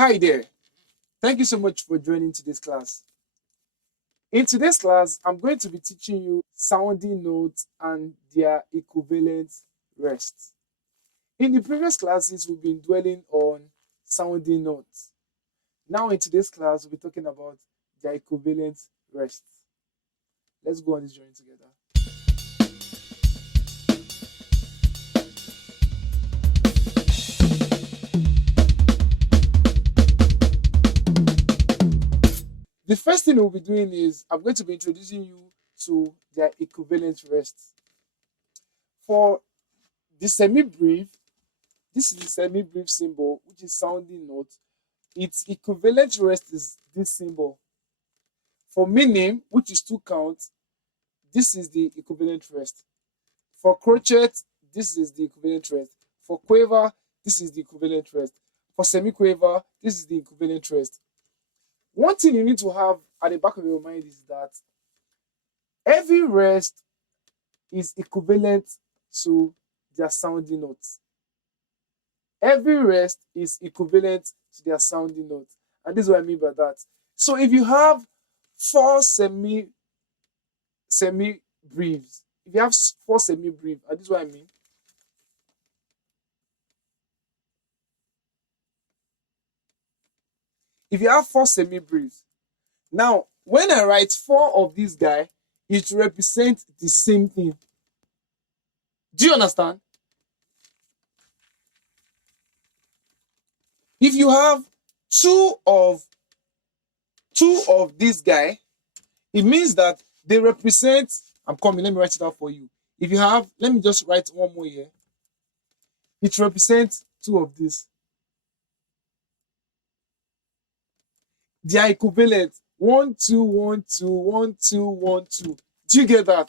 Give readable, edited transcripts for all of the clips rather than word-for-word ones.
Hi there. Thank you so much for joining today's class. In today's class, I'm going to be teaching you sounding notes and their equivalent rest. In the previous classes, we've been dwelling on sounding notes. Now, in today's class, we'll be talking about their equivalent rest. Let's go on this journey together. The first thing we'll be doing is I'm going to be introducing you to their equivalent rest. For the semi-brief, this is the semi-brief symbol, which is sounding note. Its equivalent rest is this symbol. For minim, which is 2 counts, this is the equivalent rest. For crochet, this is the equivalent rest. For quaver, this is the equivalent rest. For semi-quaver, this is the equivalent rest. One thing you need to have at the back of your mind is that every rest is equivalent to their sounding notes. Every rest is equivalent to their sounding notes. And this is what I mean by that. So if you have 4 semi-briefs, if you have 4 semi-briefs, and this is what I mean. If you have 4 semi-briefs, now when I write 4 of these guys, it represents the same thing. Do you understand? If you have two of these guys, it means that they represent, I'm coming, let me write it out for you. If you have, let me just write one more here. It represents 2 of these. They are equivalent. 1, 2, 1, 2, 1, 2, 1, 2. Do you get that?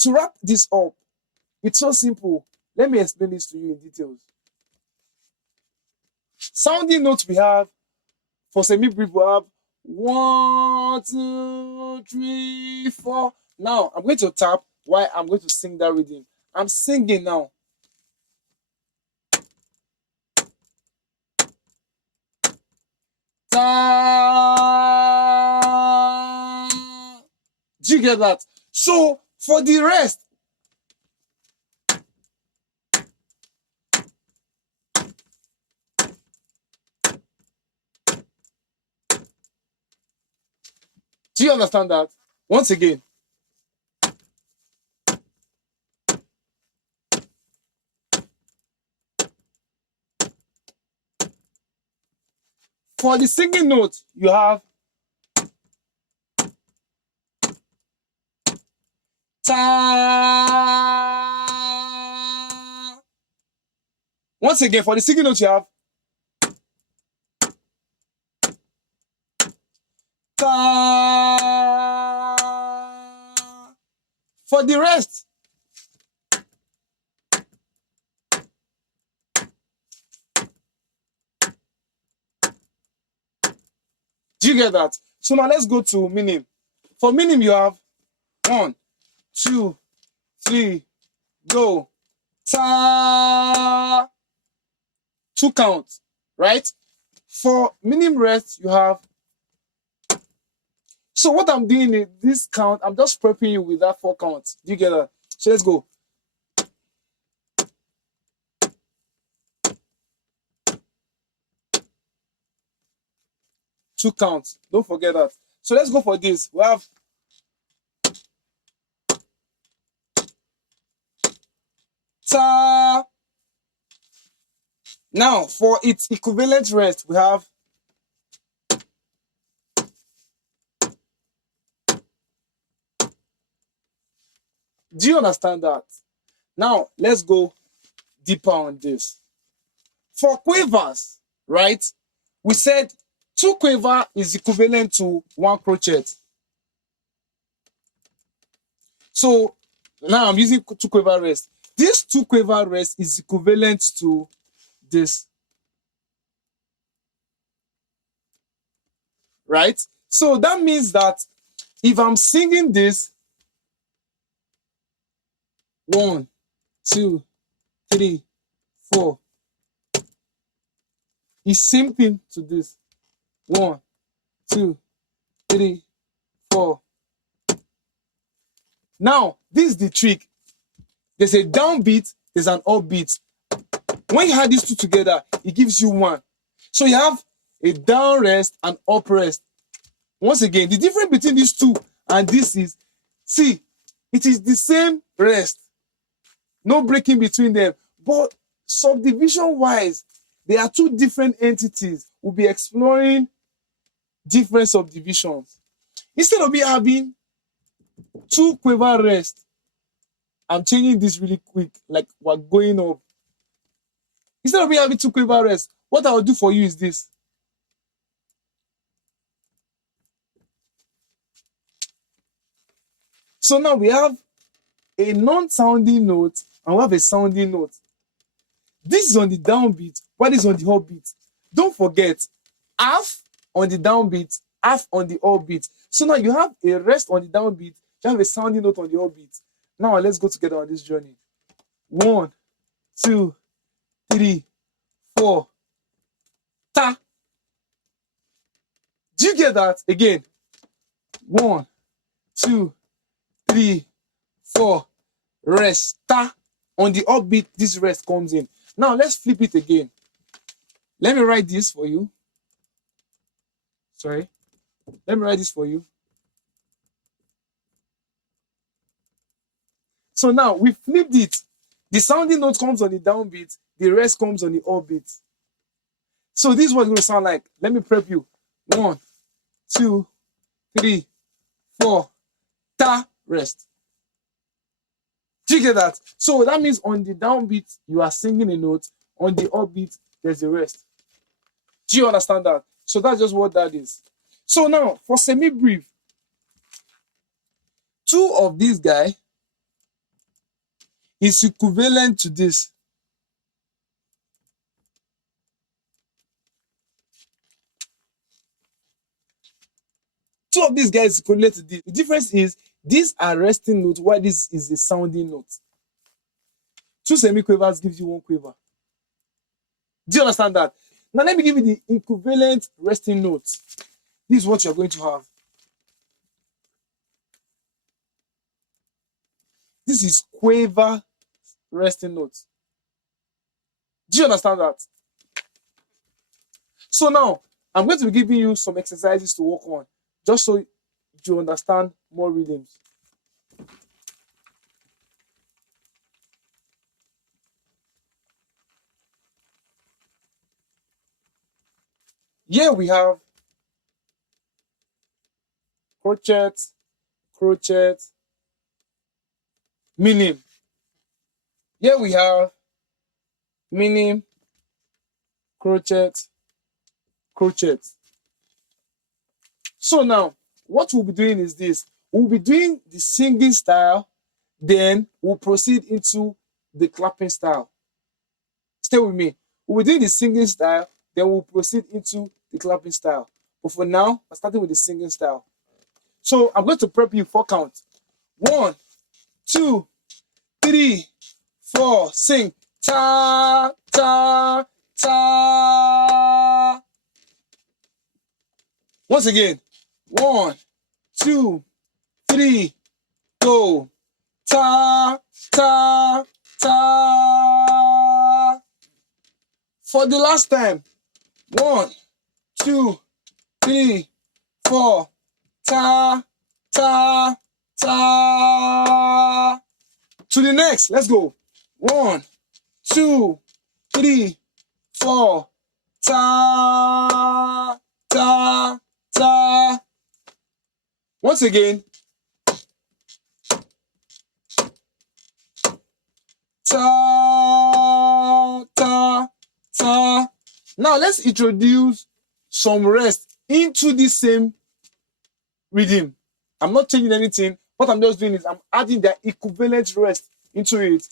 To wrap this up, it's so simple. Let me explain this to you in details. Sounding notes we have, for semi-brief, we have 1, 2, 3, 4. Now, I'm going to tap while I'm going to sing that rhythm. I'm singing now. Do you get that? So, for the rest, do you understand that? Once again. For the singing note, you have ta. Once again, for the singing note, you have ta. For the rest, do you get that? So now let's go to minim. For minim, you have 1, 2, 3, go. Ta. 2 counts, right? For minim rest, you have. So what I'm doing is this count, I'm just prepping you with that 4 counts. Do you get that? So let's go. Two counts. Don't forget that. So let's go for this. We have ta. Now for its equivalent rest, we have do you understand that? Now let's go deeper on this. For quavers, right? We said 2 quaver is equivalent to 1 crochet. So now I'm using 2 quaver rest. This 2 quaver rest is equivalent to this. Right? So that means that if I'm singing this, 1, 2, 3, 4, is same thing to this. 1, 2, 3, 4. Now, this is the trick. There's a downbeat, there's an upbeat. When you add these two together, it gives you 1. So you have a down rest and up rest. Once again, the difference between these two and this is, see, it is the same rest. No breaking between them. But subdivision-wise, there are two different entities. We'll be exploring different subdivisions. Instead of me having 2 quiver rest, I'm changing this really quick, like we're going up. Instead of me having 2 quiver rest, what I'll do for you is this. So now we have a non-sounding note and we have a sounding note. This is on the downbeat, while this is on the upbeat. Don't forget, half on the downbeat, half on the upbeat. So now you have a rest on the downbeat, you have a sounding note on the upbeat. Now let's go together on this journey. 1, 2, 3, 4. Ta. Do you get that? Again. 1, 2, 3, 4. Rest. Ta. On the upbeat, this rest comes in. Now let's flip it again. Let me write this for you. Sorry. Let me write this for you. So now we flipped it. The sounding note comes on the downbeat, the rest comes on the upbeat. So this is what it's going to sound like. Let me prep you. 1, 2, 3, 4. Ta, rest. Do you get that? So that means on the downbeat, you are singing a note. On the upbeat, there's a rest. Do you understand that? So that's just what that is. So now, for semi-brief, 2 of these guys is equivalent to this. Two of these guys is equivalent to this. The difference is these are resting notes while this is a sounding note. 2 semi-quavers gives you 1 quiver. Do you understand that? Now let me give you the equivalent resting notes. This is what you're going to have. This is quaver resting notes. Do you understand that? So now, I'm going to be giving you some exercises to work on, just so you understand more rhythms. Here we have crochet, crochet, minim. Here we have minim, crochet, crochet. So now, what we'll be doing is this. We'll be doing the singing style, then we'll proceed into the clapping style. Stay with me. We'll be doing the singing style, then we'll proceed into the clapping style. But for now, I'm starting with the singing style. So I'm going to prep you 4 counts. 1, 2, 3, 4. Sing. Ta, ta, ta. Once again. 1, 2, 3, go. Ta, ta, ta. For the last time. 1, 2, 3, 4. Ta, ta, ta. To the next. Let's go. 1, 2, 3, 4. Ta, ta, ta. Once again. Ta, ta, ta. Now let's introduce some rest into the same rhythm. I'm not changing anything. What I'm just doing is I'm adding the equivalent rest into it.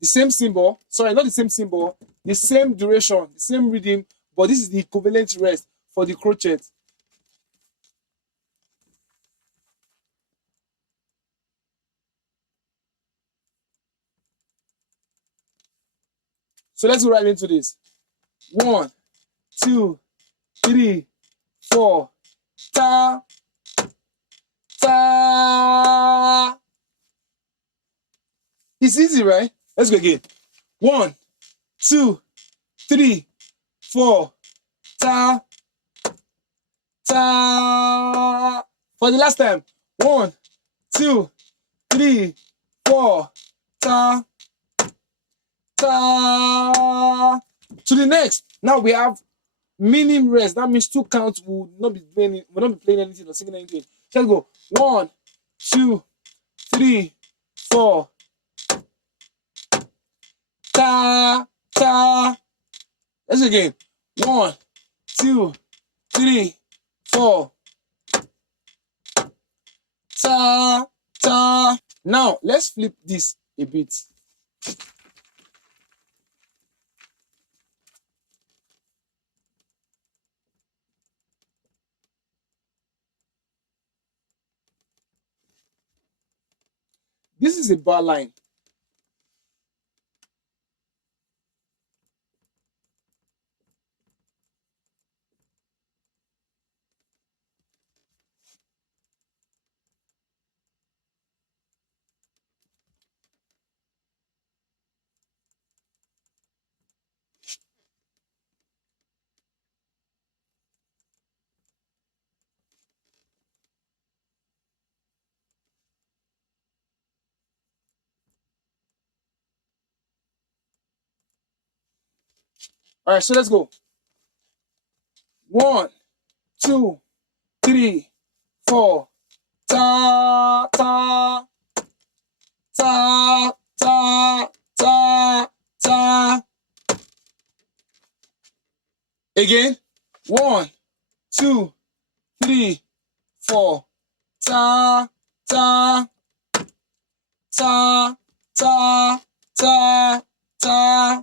The same symbol, sorry, not the same symbol, the same duration, the same rhythm, but this is the equivalent rest for the crochet. So let's go right into this. 1, 2, 3, 4. Ta, ta. It's easy, right? Let's go again. 1, 2, 3, 4. Ta, ta. For the last time. 1, 2, 3, 4. Ta, ta. To the next. Now we have meaning rest. That means 2 counts will not be playing anything or singing anything. Let's go. 1, 2, 3, 4. Ta, ta. Let's go again. 1, 2, 3, 4. Ta, ta. Now let's flip this a bit. This is a bar line. All right, so let's go. 1, 2, 3, 4. Ta, ta, ta, ta, ta, ta. Again. 1, 2, 3, 4. Ta, ta, ta, ta, ta, ta.